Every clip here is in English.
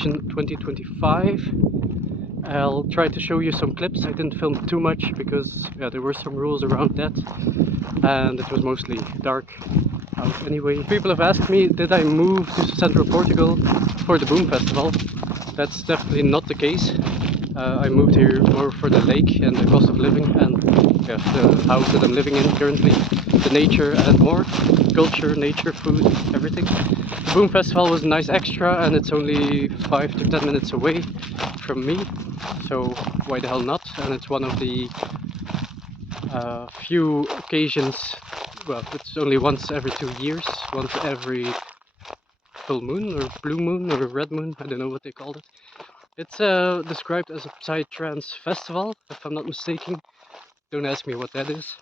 edition 2025. I'll try to show you some clips. I didn't film too much because there were some rules around that, and it was mostly dark out anyway. People have asked me, did I move to central Portugal for the Boom Festival? That's definitely not the case. I moved here more for the lake and the cost of living and the house that I'm living in currently, the nature and more, culture, nature, food, everything. The Boom Festival was a nice extra, and it's only 5 to 10 minutes away from me, so why the hell not? And it's one of the few occasions, well, it's only once every 2 years, once every full moon or blue moon or red moon, I don't know what they called it. It's described as a Psytrance festival, if I'm not mistaken. Don't ask me what that is.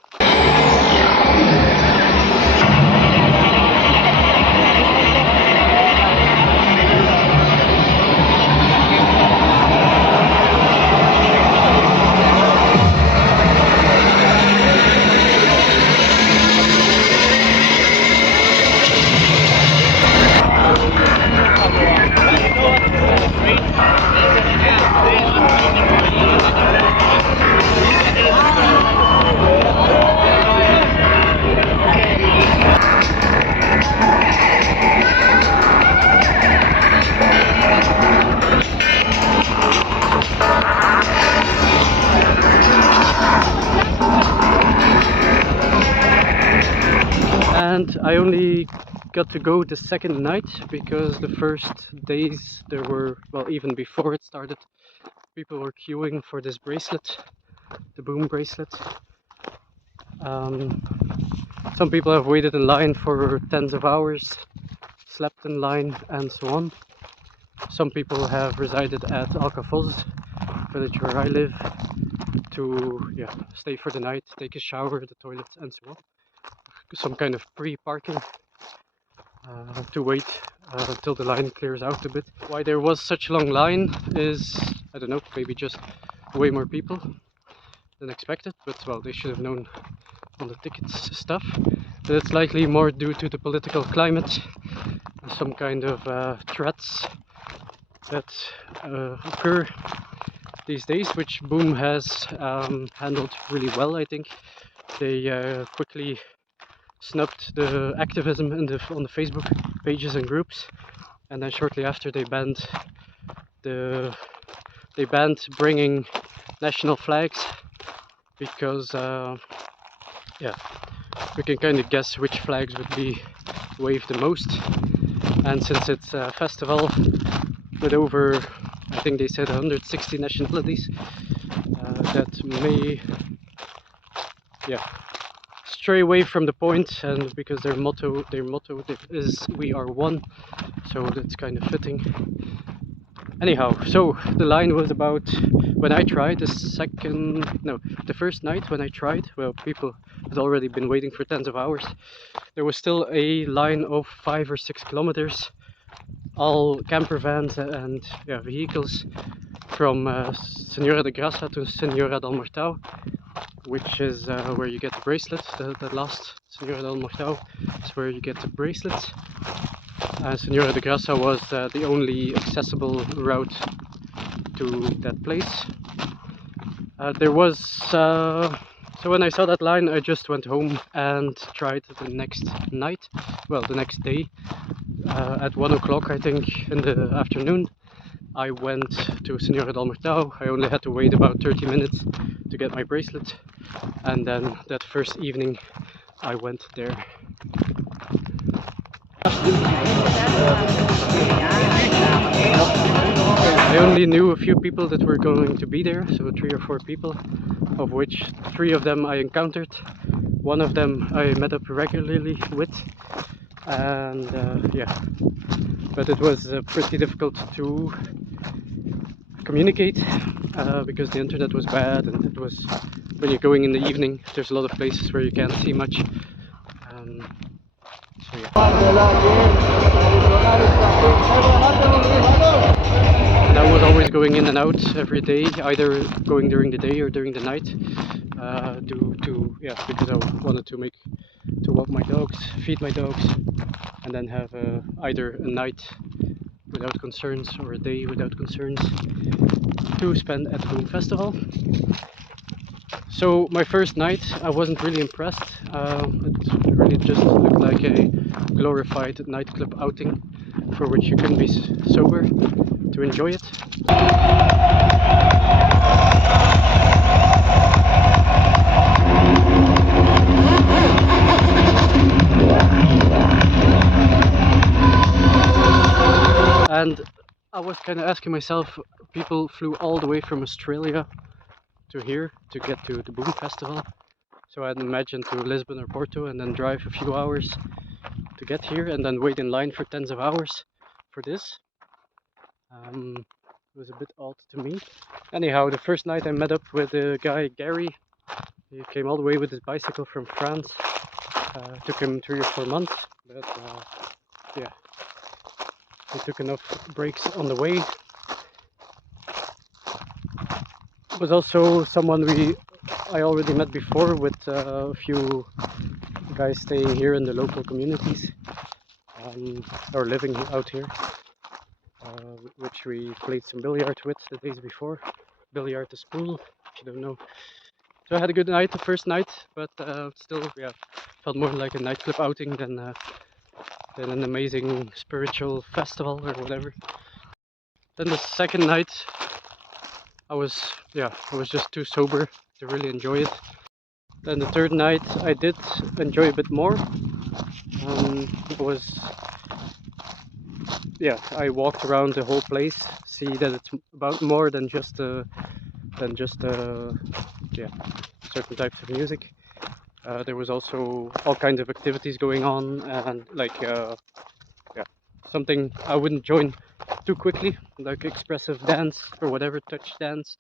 And I only got to go the second night because the first days there were, well, even before it started, people were queuing for this bracelet, the Boom bracelet. Some people have waited in line for tens of hours, slept in line and so on. Some people have resided at Alcafos, village where I live, to stay for the night, take a shower, the toilet and so on. Some kind of pre-parking to wait until the line clears out a bit. Why there was such a long line is, I don't know, maybe just way more people than expected, but well, they should have known on the tickets stuff. But it's likely more due to the political climate, some kind of threats that occur these days, which Boom has handled really well, I think. They quickly snubbed the activism on the Facebook pages and groups, and then shortly after they banned bringing national flags because we can kind of guess which flags would be waved the most. And since it's a festival with over, I think they said 160 nationalities, that may stray away from the point, and because their motto is "We are one," so that's kind of fitting. Anyhow, so the line was about, when I tried the first night when I tried, well, people had already been waiting for tens of hours. There was still a line of 5 or 6 kilometers, all camper vans and vehicles from Senhora de Graça to Senhora del Mortal, which is where you get the bracelet. The last Senhora del Mortal is where you get the bracelet. Senhora de Graça was the only accessible route to that place. There was so when I saw that line, I just went home and tried the next night, well, the next day, at 1 o'clock, I think, in the afternoon. I went to Senhora del Mortal. I only had to wait about 30 minutes to get my bracelet, and then that first evening I went there. I only knew a few people that were going to be there, so 3 or 4 people, of which 3 of them I encountered. One of them I met up regularly with, and but it was pretty difficult to communicate because the internet was bad, and it was, when you're going in the evening, there's a lot of places where you can't see much. So and I was always going in and out every day, either going during the day or during the night, because I wanted to walk my dogs, feed my dogs, and then have either a night without concerns, or a day without concerns to spend at the Boom Festival. So my first night, I wasn't really impressed. It really just looked like a glorified nightclub outing for which you couldn't be sober to enjoy it. And I was kind of asking myself, people flew all the way from Australia to here to get to the Boom Festival. So I'd imagine to Lisbon or Porto and then drive a few hours to get here and then wait in line for tens of hours for this. It was a bit odd to me. Anyhow, the first night I met up with the guy Gary. He came all the way with his bicycle from France. Took him 3 or 4 months, but yeah, he took enough breaks on the way. Was also someone I already met before, with a few guys staying here in the local communities, or living out here, which we played some billiard with the days before. Billiard is pool, if you don't know. So I had a good night the first night, but still, yeah, felt more like a nightclub outing than an amazing spiritual festival or whatever. Then the second night, I was just too sober to really enjoy it. Then the third night I did enjoy a bit more. I walked around the whole place, see that it's about more than just certain types of music. There was also all kinds of activities going on, and something I wouldn't join too quickly, like expressive dance or whatever, touch dance.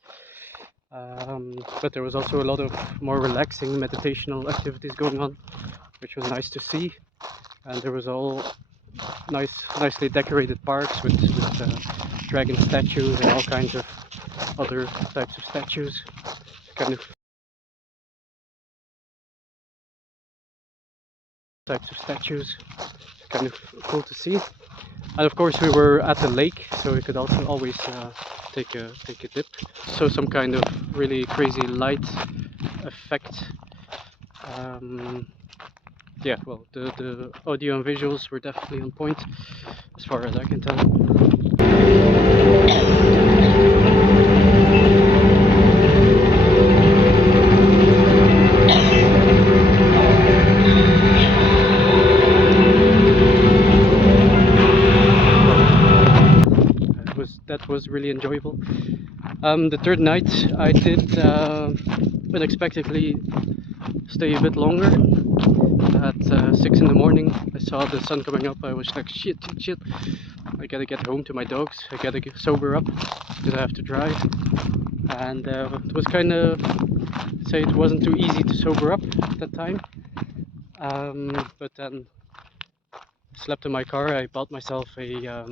But there was also a lot of more relaxing meditational activities going on, which was nice to see. And there was all nicely decorated parks with dragon statues and all kinds of other types of statues. Kind of cool to see. And of course we were at the lake, so we could also always take a dip. So some kind of really crazy light effect. The audio and visuals were definitely on point, as far as I can tell. That was really enjoyable. The third night I did unexpectedly stay a bit longer. At 6 in the morning I saw the sun coming up. I was like, shit, I gotta get home to my dogs, I gotta sober up because I have to drive. And it was kind of, it wasn't too easy to sober up at that time. But then I slept in my car. I bought myself a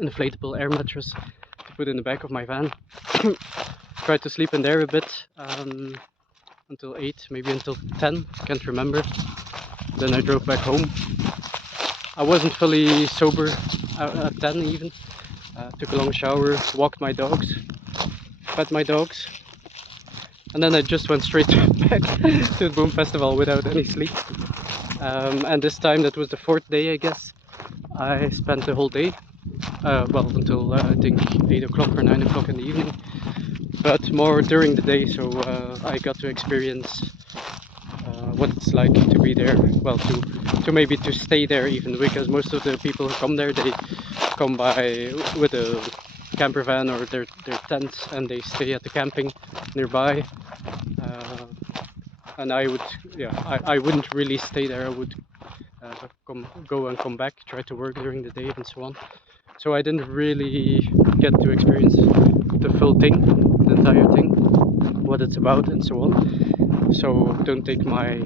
inflatable air mattress to put in the back of my van. Tried to sleep in there a bit until 8, maybe until 10, can't remember. Then I drove back home. I wasn't fully sober at 10 even. Took a long shower, walked my dogs, fed my dogs, and then I just went straight back to the Boom Festival without any sleep. And this time, that was the 4th day, I guess. I spent the whole day, until I think 8 o'clock or 9 o'clock in the evening, but more during the day, so I got to experience what it's like to be there, to stay there even, because most of the people who come there, they come by with a camper van or their tents, and they stay at the camping nearby. And I wouldn't really stay there. I would go and come back, try to work during the day and so on. So I didn't really get to experience the full thing, the entire thing, what it's about and so on. So don't take my,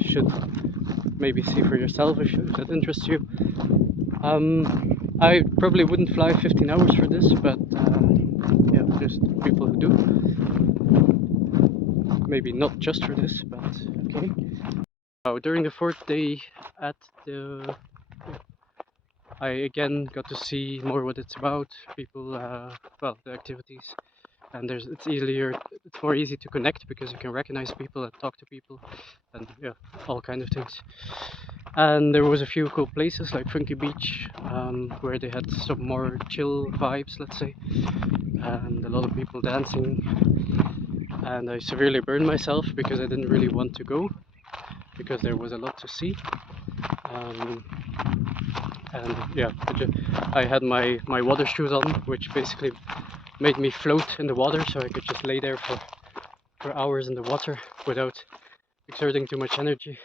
should maybe see for yourself if that interests you. I probably wouldn't fly 15 hours for this, but there's people who do. Maybe not just for this, but okay. During the 4th day I again got to see more what it's about, people, well, the activities, and it's more easy to connect because you can recognize people and talk to people, and yeah, all kind of things. And there was a few cool places like Funky Beach, where they had some more chill vibes, let's say, and a lot of people dancing. And I severely burned myself because I didn't really want to go because there was a lot to see. And yeah, I had my water shoes on, which basically made me float in the water, so I could just lay there for hours in the water without exerting too much energy.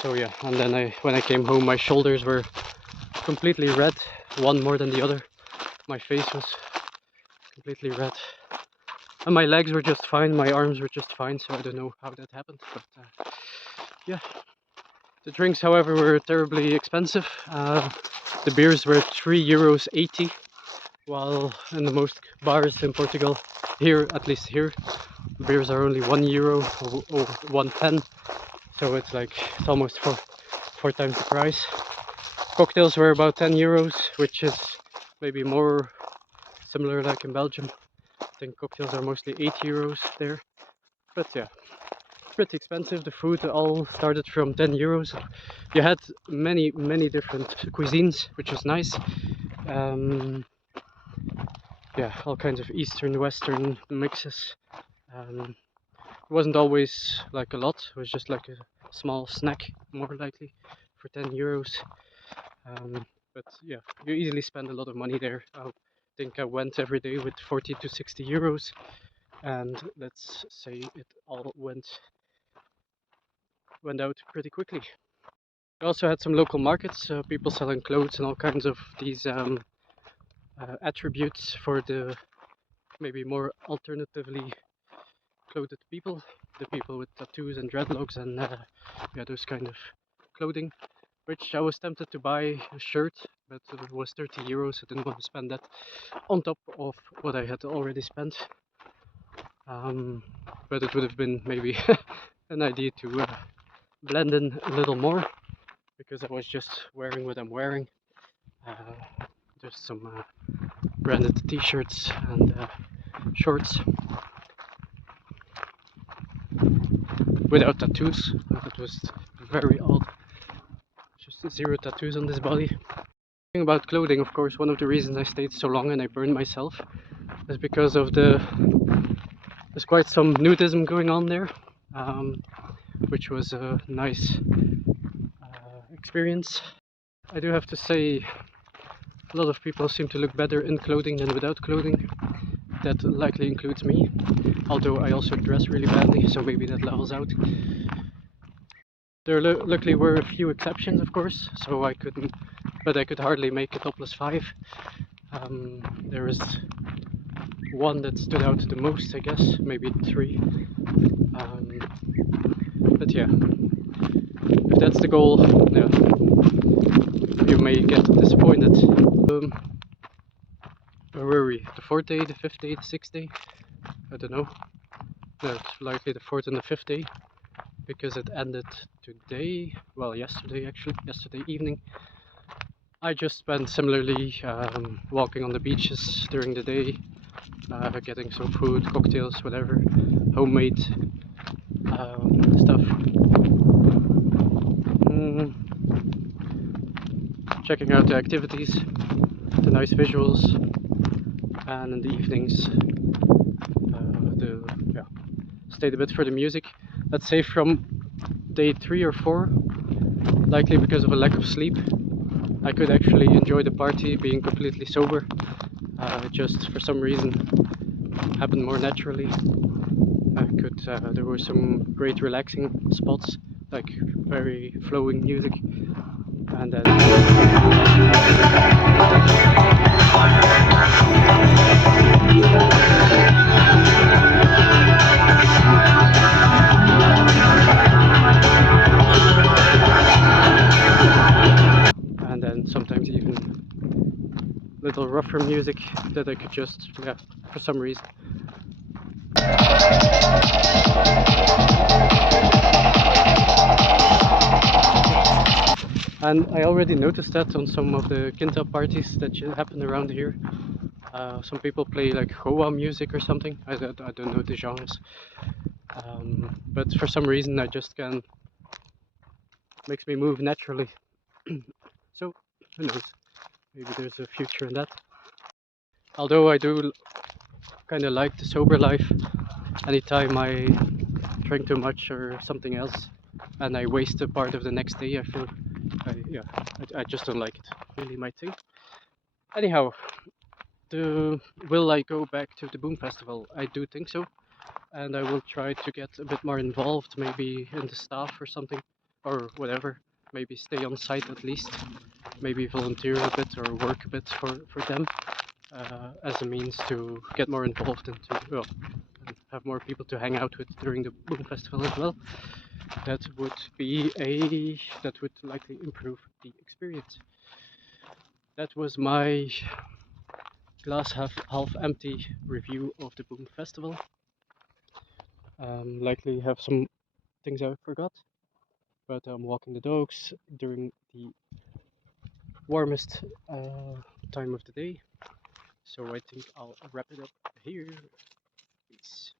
So yeah, and then when I came home, my shoulders were completely red, one more than the other. My face was completely red, and my legs were just fine, my arms were just fine, so I don't know how that happened, but yeah. The drinks, however, were terribly expensive. The beers were €3.80, while in the most bars in Portugal, here, at least here, beers are only €1 or €1.10. So it's almost four times the price. Cocktails were about €10, which is maybe more similar like in Belgium. I think cocktails are mostly €8 there. But yeah, pretty expensive. The food all started from €10. You had many different cuisines, which was nice. Yeah, all kinds of Eastern, Western mixes. It wasn't always like a lot. It was just like a small snack, more likely, for €10. But yeah, you easily spend a lot of money there. I think I went every day with 40 to 60 euros, and let's say it all went out pretty quickly. We also had some local markets, people selling clothes and all kinds of these attributes for the maybe more alternatively clothed people, the people with tattoos and dreadlocks and yeah, those kind of clothing, which I was tempted to buy a shirt, but it was €30. I didn't want to spend that on top of what I had already spent. But it would have been maybe an idea to blend in a little more, because I was just wearing what I'm wearing. Just some branded t-shirts and shorts without tattoos. That was very odd. Just 0 tattoos on this body. About clothing, of course, one of the reasons I stayed so long and I burned myself is because of there's quite some nudism going on there, which was a nice experience. I do have to say, a lot of people seem to look better in clothing than without clothing. That likely includes me, although I also dress really badly, so maybe that levels out. There luckily were a few exceptions, of course, so I could hardly make a topless 5. There is one that stood out the most, I guess, maybe 3. But yeah, if that's the goal, yeah, you may get disappointed. Where were we? The 4th day, the 5th day, the 6th day? I don't know. No, it's likely the 4th and the 5th day, because it ended today, well, yesterday actually, yesterday evening. I just spent similarly walking on the beaches during the day, getting some food, cocktails, whatever, homemade stuff. Checking out the activities, the nice visuals, and in the evenings stayed a bit for the music. Let's say from day 3 or 4, likely because of a lack of sleep, I could actually enjoy the party being completely sober. It just for some reason happened more naturally. There were some great relaxing spots, like very flowing music, and then sometimes even little rougher music that I could just, yeah, for some reason. And I already noticed that on some of the Quinta parties that happen around here. Some people play like Hoa music or something. I don't know the genres. But for some reason I just can makes me move naturally. So who knows? Maybe there's a future in that. Although I do kind of like the sober life. Anytime I drink too much or something else, and I waste a part of the next day, I feel, yeah, I just don't like it. Really my thing. Anyhow, the will I go back to the Boom Festival? I do think so, and I will try to get a bit more involved, maybe in the staff or something, or whatever. Maybe stay on site at least. Maybe volunteer a bit or work a bit for them as a means to get more involved and to have more people to hang out with during the Boom Festival as well. That would be that would likely improve the experience. That was my glass half empty review of the Boom Festival. Likely have some things I forgot, but I'm walking the dogs during the warmest time of the day. So I think I'll wrap it up here. Peace.